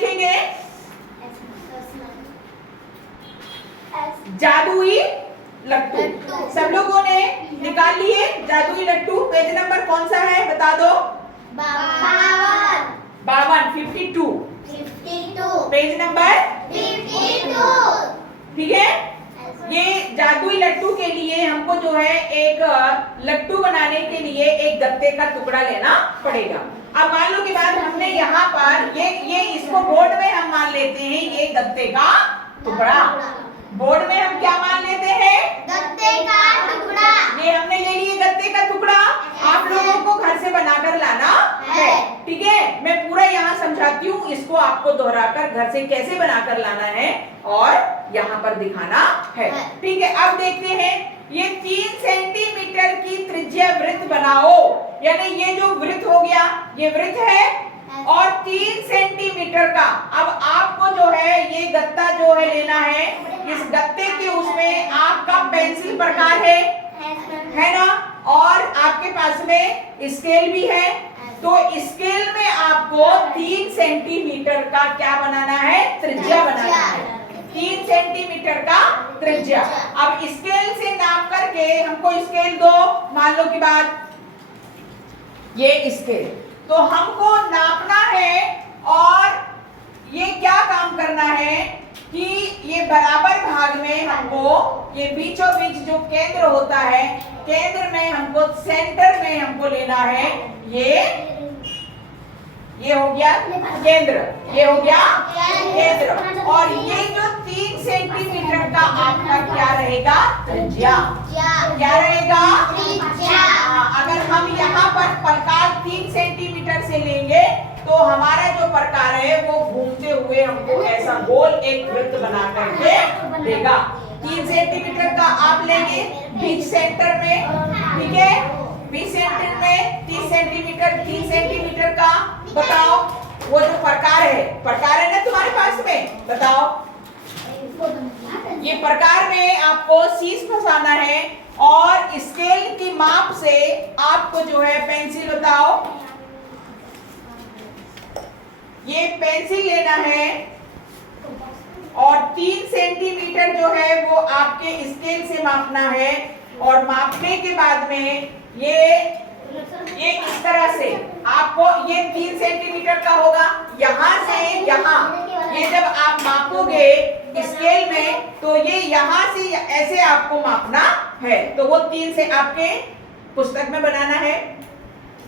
लिखेंगे? जादुई लट्टू। सब लोगों ने निकाल लिए जादुई लट्टू? पेज नंबर कौन सा है बता दो? 52, 52 पेज नंबर 52। ठीक है, ये जादुई लट्टू के लिए हमको जो है एक लट्टू बनाने के लिए एक गत्ते का टुकड़ा लेना पड़ेगा। अब मान लो कि बाद हमने यहाँ पर ये इसको बोर्ड में हम मान लेते हैं ये गत्ते का टुकड़ा। बोर्ड में हम क्या मान लेते हैं? गत्ते का टुकड़ा। ये हमने ले लिए गत्ते का टुकड़ा। आप लोगों को घर से बनाकर लाना है। ठीक है, मैं पूरा यहाँ समझाती हूँ, इसको आपको दोहराकर घर से कैसे बनाकर लाना है और यहाँ पर दिखाना है। ठीक है, अब देखते हैं ये 3 सेंटीमीटर की त्रिज्या वृत्त बनाओ। यानी ये जो वृत्त हो गया ये वृत्त है और 3 सेंटीमीटर का। अब आपको जो है ये गत्ता जो है लेना है। इस गत्ते के उसमें आपका पेंसिल प्रकार है ना, और आपके पास में स्केल भी है। तो स्केल में आपको 3 सेंटीमीटर का क्या बनाना है? त्रिज्या बनाना है। 3 सेंटीमीटर का त्रिज्या। अब स्केल से नाप करके हमको स्केल दो, मान लो की बात ये स्केल, तो हमको नापना है और ये क्या काम करना है कि ये बराबर भाग में हमको ये बीचों बीच जो केंद्र होता है, केंद्र में हमको सेंटर में हमको लेना है। ये हो गया केंद्र, ये हो गया केंद्र। और ये जो 3 सेंटीमीटर का आपका क्या रहेगा? त्रिज्या। क्या रहेगा? त्रिज्या। अगर हम यहाँ पर प्रकार 3 सेंटीमीटर से लेंगे तो हमारा जो प्रकार है वो घूमते हुए हमको ऐसा गोल एक वृत्त बना करके देगा। 3 सेंटीमीटर का आप लेंगे बीच सेंटर में। ठीक है, बीच सेंटर में 30 सेंटीमीटर 3 सेंटीमीटर का बताओ वो जो प्रकार है ना तुम्हारे पास में, बताओ। ये प्रकार में आपको शीश फंसाना है और स्केल की माप से आपको जो है पेंसिल बताओ, ये पेंसिल लेना है और 3 सेंटीमीटर जो है वो आपके स्केल से मापना है। और मापने के बाद में ये इस तरह से आपको ये 3 सेंटीमीटर का होगा। यहाँ से यहाँ ये जब आप मापोगे स्केल में तो ये यहाँ से ऐसे आपको मापना है। तो वो 3 से आपके पुस्तक में बनाना है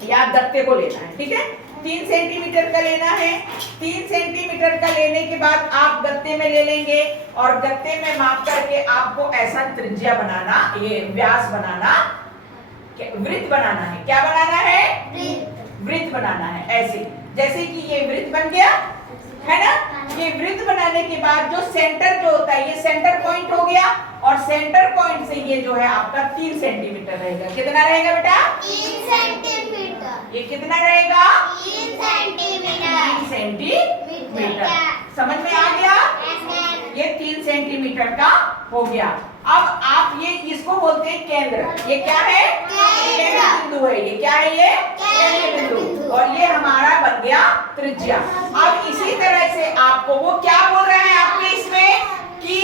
या गत्ते को लेना है। ठीक है, 3 सेंटीमीटर का लेना है। 3 सेंटीमीटर का लेने के बाद आप गत्ते में ले लेंगे और गत्ते में माप करके आपको ऐसा त्रिज्या बनाना, ये व्यास बनाना, वृत्त बनाना है। क्या बनाना है? वृत्त बनाना है। ऐसे जैसे कि ये वृत्त बन गया है ना। ये वृत्त बनाने के बाद जो सेंटर जो होता है ये सेंटर पॉइंट हो गया और सेंटर पॉइंट से ये जो है आपका 3 सेंटीमीटर रहेगा। कितना रहेगा बेटा? 3 सेंटीमीटर। ये कितना रहेगा? 3 सेंटीमीटर। 3 सेंटीमीटर। समझ में आ गया? ये 3 सेंटीमीटर का हो गया। अब आप ये इसको बोलते हैं केंद्र। ये क्या है? केंद्र बिंदु है। ये क्या है? ये केंद्र बिंदु। और ये हमारा बन गया त्रिज्या। अब इसी तरह से आपको वो क्या बोल रहे हैं आपके इसमें कि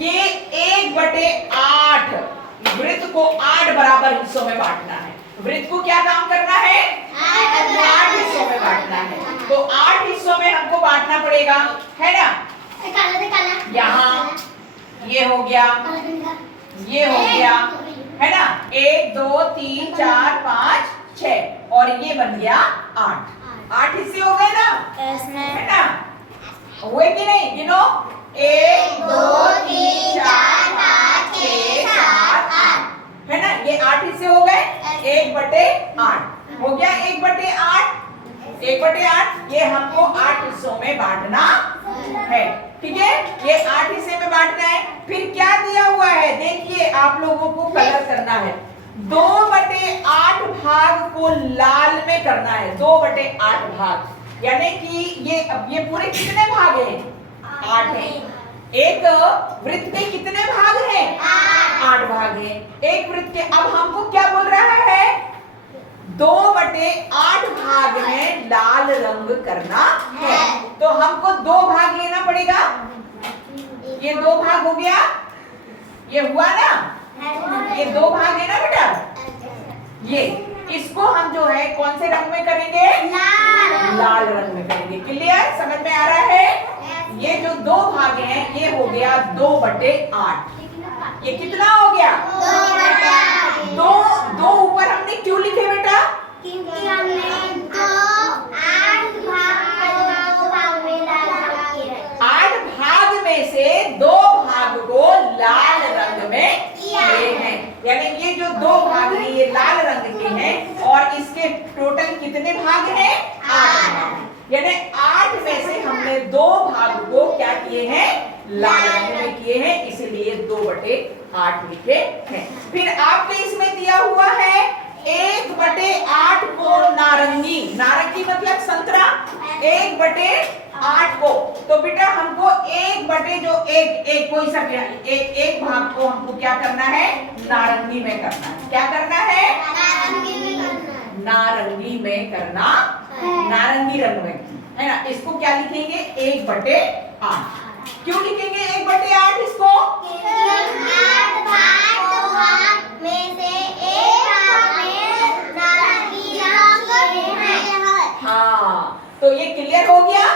ये 1/8 वृत्त को 8 बराबर हिस्सों में बांटना है। वृत्त को क्या काम करना है? 8 हिस्सों में बांटना है। तो 8 हिस्सों में हमको बांटना पड़ेगा, है ना। यहाँ ये हो गया, ये हो गया, है ना। 1 2 3 4 5 6 और ये बन गया 8 हिस्से हो गए ना, है ना। हुए कि नहीं? गिनो। 1 2 3 4 5 6 7 8, है ना। ये 8 हिस्से हो गए। 1/8 हो गया। 1/8 1/8 ये हमको 8 हिस्सों में बांटना है। ठीक है, ये 8 हिस्से में बांटना है। फिर क्या दिया हुआ है देखिए, आप लोगों को कलर करना है। 2/8 भाग को लाल में करना है। 2/8 भाग यानी कि ये पूरे कितने भाग हैं? 8 है। एक वृत्त के कितने भाग हैं? 8 भाग हैं एक वृत्त के। अब हमको क्या बोल रहा है? 2/8 भाग में लाल रंग करना है। तो हमको ये 2 भाग हो गया, ये हुआ ना, ये 2 भाग है ना बेटा। ये इसको हम जो है कौन से रंग में करेंगे? लाल रंग में करेंगे। क्लियर, समझ में आ रहा है? ये जो 2 भाग हैं ये हो गया 2/8। ये कितना हो गया? 2 ऊपर हमने क्यों लिखे बेटा? क्योंकि हमने 8 भाग में से 2 भाग को लाल रंग में किए हैं। यानी ये जो 2 भाग हैं ये लाल रंग के हैं और इसके टोटल कितने भाग हैं? 8 भाग। यानी 8 में से हमने 2 भाग को क्या किए हैं? लाल रंग में किए हैं, इसीलिए 2/8 लिखे हैं। फिर आपके इसमें दिया हुआ है 1/8 को नारंगी। नारंगी मतलब संतरा। 1/8 को, तो बेटा हमको 1/1 कोई सा एक भाग को हमको क्या करना है? नारंगी में करना है। क्या करना है? नारंगी में करना, नारंगी रंग में, है ना। इसको क्या लिखेंगे? 1/8। क्यों लिखेंगे 1/8 इसको? 8 भाग में से एक भाग में नारंगी रंग है। हाँ, तो ये क्लियर हो गया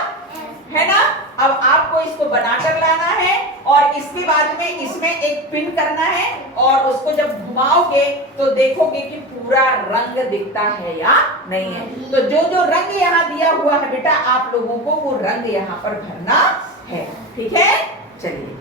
है ना। अब आपको इसको बनाकर लाना है और इसके बाद में इसमें एक पिन करना है और उसको जब घुमाओगे तो देखोगे कि पूरा रंग दिखता है या नहीं है। तो जो जो रंग यहाँ दिया हुआ है बेटा, आप लोगों को वो रंग यहाँ पर भरना है। ठीक है, चलिए।